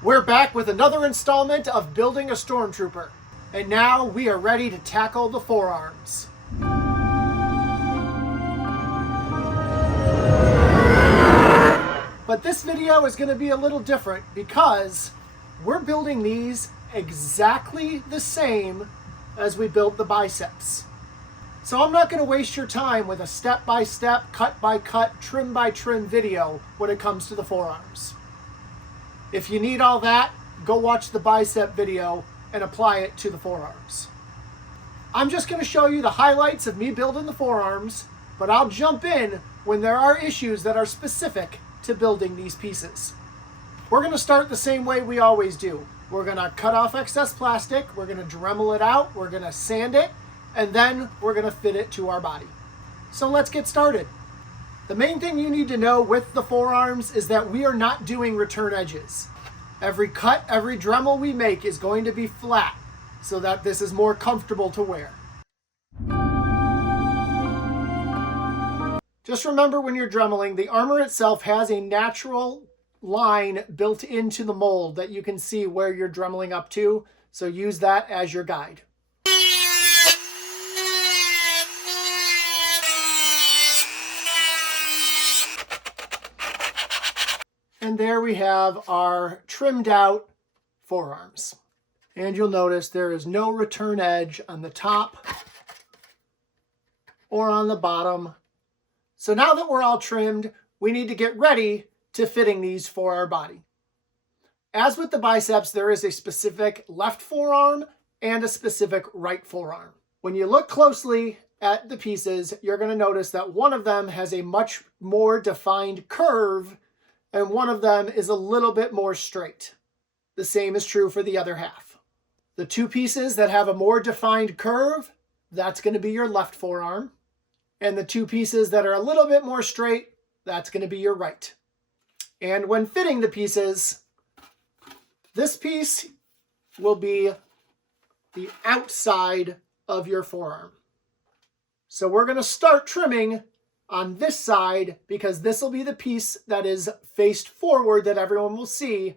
We're back with another installment of Building a Stormtrooper, and now we are ready to tackle the forearms. But this video is going to be a little different because we're building these exactly the same as we built the biceps. So I'm not going to waste your time with a step-by-step, cut-by-cut, trim-by-trim video when it comes to the forearms. If you need all that, go watch the bicep video and apply it to the forearms. I'm just going to show you the highlights of me building the forearms, but I'll jump in when there are issues that are specific to building these pieces. We're going to start the same way we always do. We're going to cut off excess plastic, we're going to Dremel it out, we're going to sand it, and then we're going to fit it to our body. So let's get started. The main thing you need to know with the forearms is that we are not doing return edges. Every cut, every Dremel we make is going to be flat so that this is more comfortable to wear. Just remember when you're Dremeling, the armor itself has a natural line built into the mold that you can see where you're Dremeling up to, so use that as your guide. And there we have our trimmed out forearms. And you'll notice there is no return edge on the top or on the bottom. So now that we're all trimmed, we need to get ready to fitting these for our body. As with the biceps, there is a specific left forearm and a specific right forearm. When you look closely at the pieces, you're going to notice that one of them has a much more defined curve and one of them is a little bit more straight. The same is true for the other half. The two pieces that have a more defined curve, that's going to be your left forearm. And the two pieces that are a little bit more straight, that's going to be your right. And when fitting the pieces, this piece will be the outside of your forearm. So we're going to start trimming on this side because this will be the piece that is faced forward that everyone will see.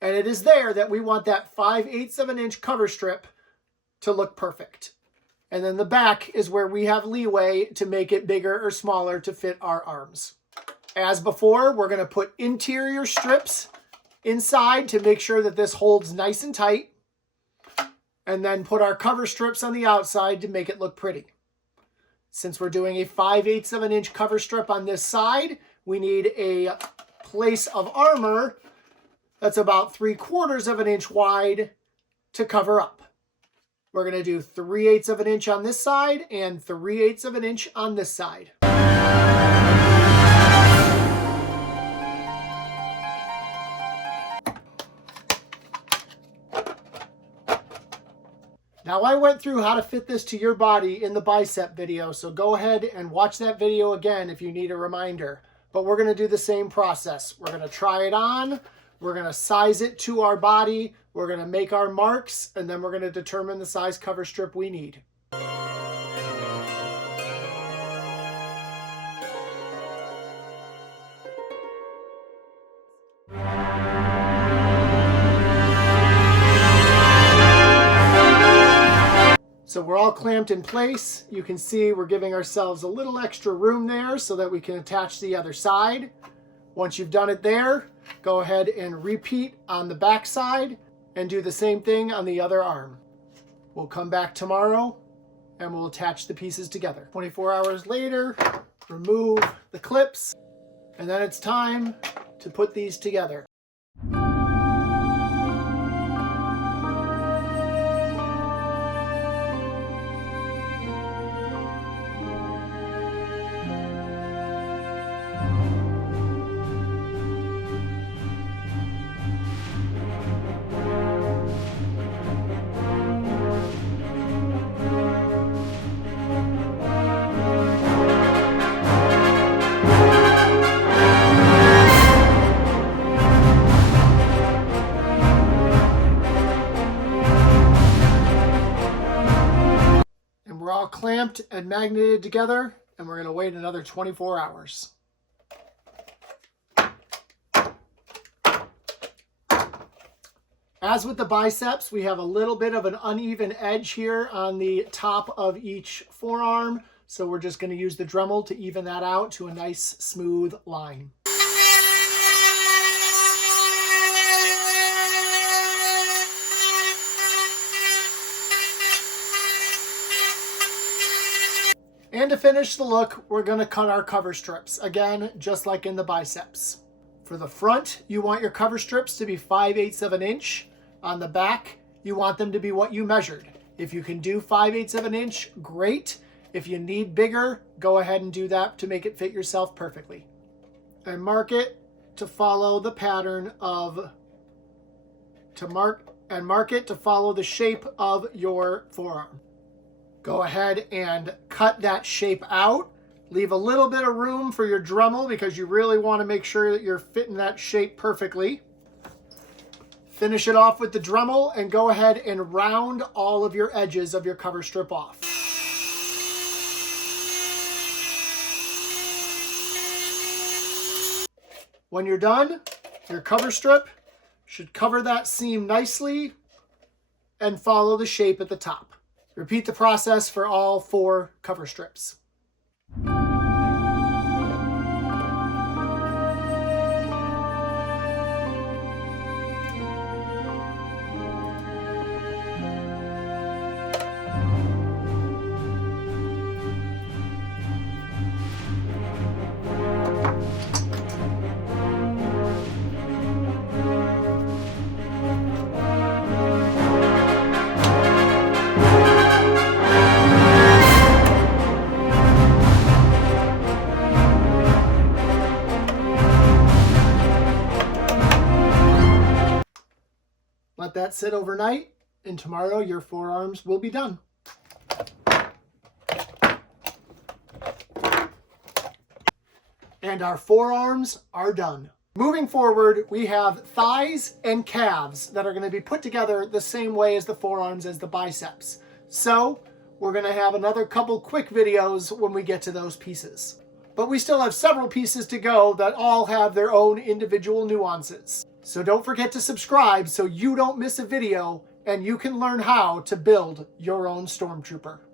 And it is there that we want that 5/8 of an inch cover strip to look perfect. And then the back is where we have leeway to make it bigger or smaller to fit our arms. As before, we're going to put interior strips inside to make sure that this holds nice and tight. And then put our cover strips on the outside to make it look pretty. Since we're doing a 5/8 of an inch cover strip on this side, we need a place of armor that's about 3/4 of an inch wide to cover up. We're going to do 3/8 of an inch on this side and 3/8 of an inch on this side. Now I went through how to fit this to your body in the bicep video, so go ahead and watch that video again if you need a reminder. But we're going to do the same process. We're going to try it on, we're going to size it to our body, we're going to make our marks, and then we're going to determine the size cover strip we need. So we're all clamped in place. You can see we're giving ourselves a little extra room there so that we can attach the other side. Once you've done it there, go ahead and repeat on the back side and do the same thing on the other arm. We'll come back tomorrow and we'll attach the pieces together. 24 hours later, remove the clips, and then it's time to put these together. We're all clamped and magneted together, and we're going to wait another 24 hours. As with the biceps, we have a little bit of an uneven edge here on the top of each forearm. So we're just going to use the Dremel to even that out to a nice smooth line. And to finish the look, we're going to cut our cover strips. Again, just like in the biceps. For the front, you want your cover strips to be 5/8 of an inch. On the back, you want them to be what you measured. If you can do 5/8 of an inch, great. If you need bigger, go ahead and do that to make it fit yourself perfectly. And mark it to follow the pattern of, mark it to follow the shape of your forearm. Go ahead and cut that shape out. Leave a little bit of room for your Dremel because you really want to make sure that you're fitting that shape perfectly. Finish it off with the Dremel and go ahead and round all of your edges of your cover strip off. When you're done, your cover strip should cover that seam nicely and follow the shape at the top. Repeat the process for all 4 cover strips. Let that sit overnight, and tomorrow your forearms will be done. And our forearms are done. Moving forward, we have thighs and calves that are going to be put together the same way as the forearms as the biceps. So we're going to have another couple quick videos when we get to those pieces. But we still have several pieces to go that all have their own individual nuances. So don't forget to subscribe so you don't miss a video and you can learn how to build your own Stormtrooper.